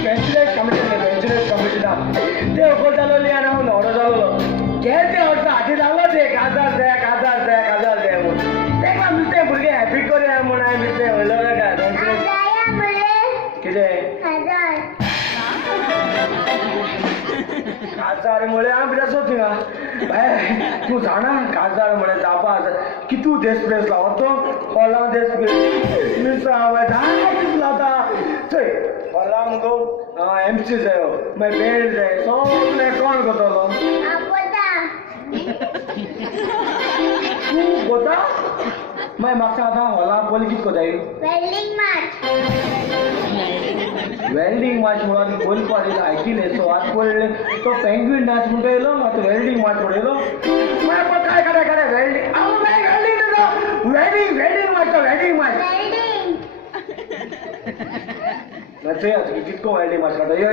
ventilate committee ना ते ऊपर चालो लिया ना उन और चालो कहते और तो आधी डालो दे काजार दे ते का मिलते बुर्गे हैप्पी करे हम ना मिलते होलो ना का आजाया मुले किदे हजार काजार मुले हम बिना सोची ना भाई तू जाना काजार मुले जापा कि तू देश प्रेस लावतो होला देश प्रेस मिसा आवाज किस लाता चल होला मुगो एमसी जायो मैं बेल्ट जाय सो ने कोण गतलो आपोता तू गोता मैं मागचा आता होला बोल कित को जाय वेल्डिंग मैच म्हणून बोल पाडी ऐकले सो आज बोलले तो पेंग्विन डान्स म्हणतो येलो मग वेल्डिंग मैच पडेलो मैं पण काय करे वेल्डिंग आओ मैं वेल्डिंग ना वेल्डिंग मैच नचे आज कितको वेल्डिंग मैच करता यो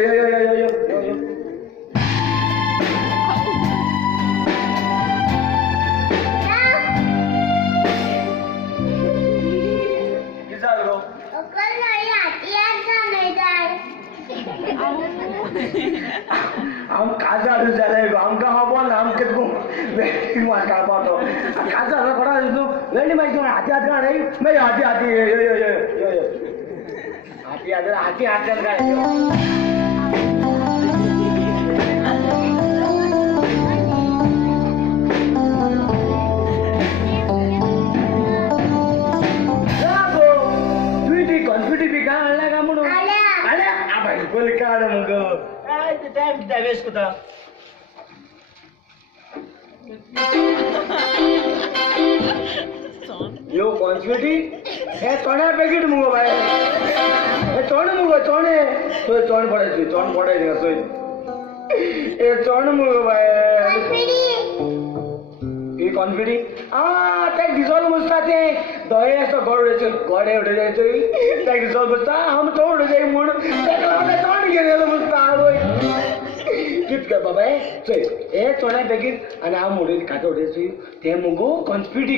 हम काजार झाले आमका हा बॉल आम कितको वेल्डिंग मैच का पातो काजार पडा तू वेल्डिंग मैच हाती हात का नाही मैं हाती यो हाती काय बोल काढ मग काय ते टाइम किती वेस्ट होता यो कॉन्स्पिटी हे तोंडा पॅकेट मुगो बाय हे तोंड पडायची सोय हे तोंड मुगो बाय ही कॉन्फिडी ते डिझॉल्व बसता ते दोळे असतो गोडे उडे जायचं त्या डिझॉल्व बसता हम तो उडे जाई म्हणून तोंड गेलेलं बसता कित काय बाबा चल हे तोंडा पॅकेट आणि हा मोडे खातो उडायचं ते मुगो कॉन्फिडी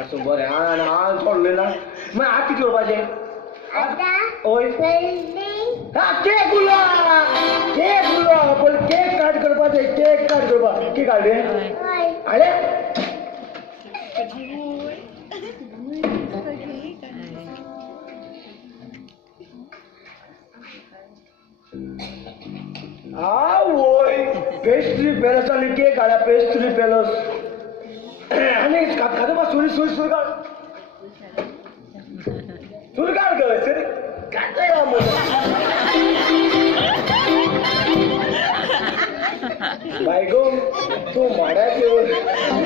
असं बरं हा सोडले ना मग हा किती पाहिजे ओय हा केक गुला बोल केक काट करपाचे केक काढले अरे हा वय पेस्ट्री पॅलेस आणि केक आला पेस्ट्री पॅलेस आणि खातो बा सुरी काढ सर काय बायको तू माड्याचे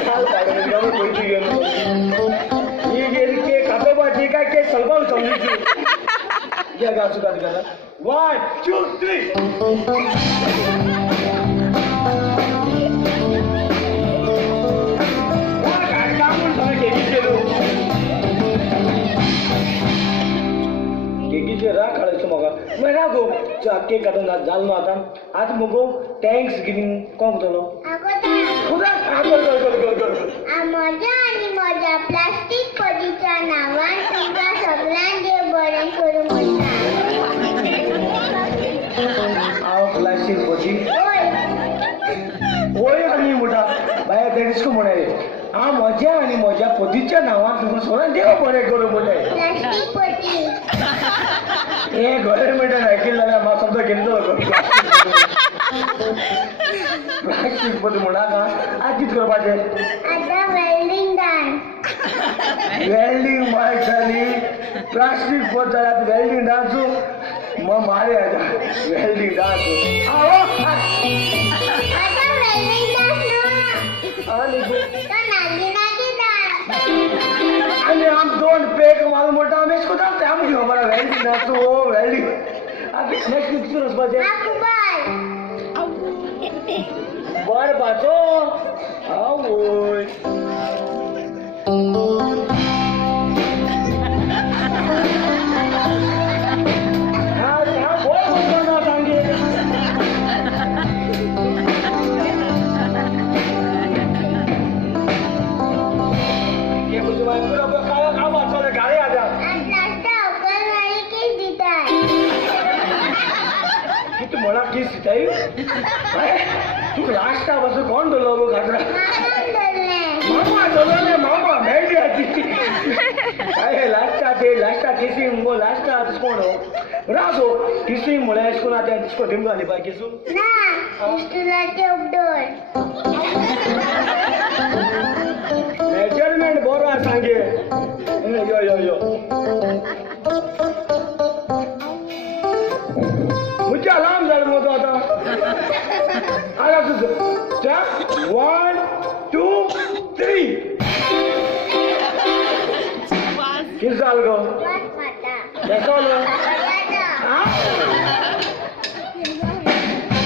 काल काढून पैसे गेलो ही गेली के खातो बा ठीक आहे के सलबाव समजायची या गासू का तिला 1 2 3 मैं रागो केक काटून जाल न्हू आतां आज मुगो थँक्स गिविंग कोण करतलो खुदा मजा आणि मजा प्लास्टिक पडीच्या नावान तुमका सगळ्यां देव बरें करूं हांव प्लास्टिक पडी ओय आनी मोठा बाय ते डिस्को म्हणाले हा मजा आणि मजा पदीच्या नावान तुमका सगळ्यां देव बरें करूं म्हणटाय प्लास्टिक पडी हे गव्हर्नमेंट ऐकलं जाल्यार म्हाका समजा घेतलो प्लास्टीक मध्ये म्हणा का आज कित करपाचें आता वेल्डिंग मायक जाली प्लास्टीक पद जाल्यार वेल्डिंग डान्स मग मारे वेल्डिंग डान्स आणि आम दोन पेक माल मोठा आम्ही कोणता आम घेऊ मला वेल्डिंग डान्स वेल्डिंग आम्ही नेक्स्ट किती रसपाचे बर बाचो आवोय आता दिसताय तू लास्टा बसून कोण धरलो गो खाजरा मामा धरले मामा मेळटी आजी काय लास्टा किसिंग गो लास्टा कोण रासो किसिंग म्हळ्यार एशकोन आतां दिसको थिंग घाली बाय किसू मेजरमेंट बरो आसा सांगे यो यो यो मुझे अलार्म झालं मोठं आता आला तुझं 1 2 3 किती झालं गो माता कसं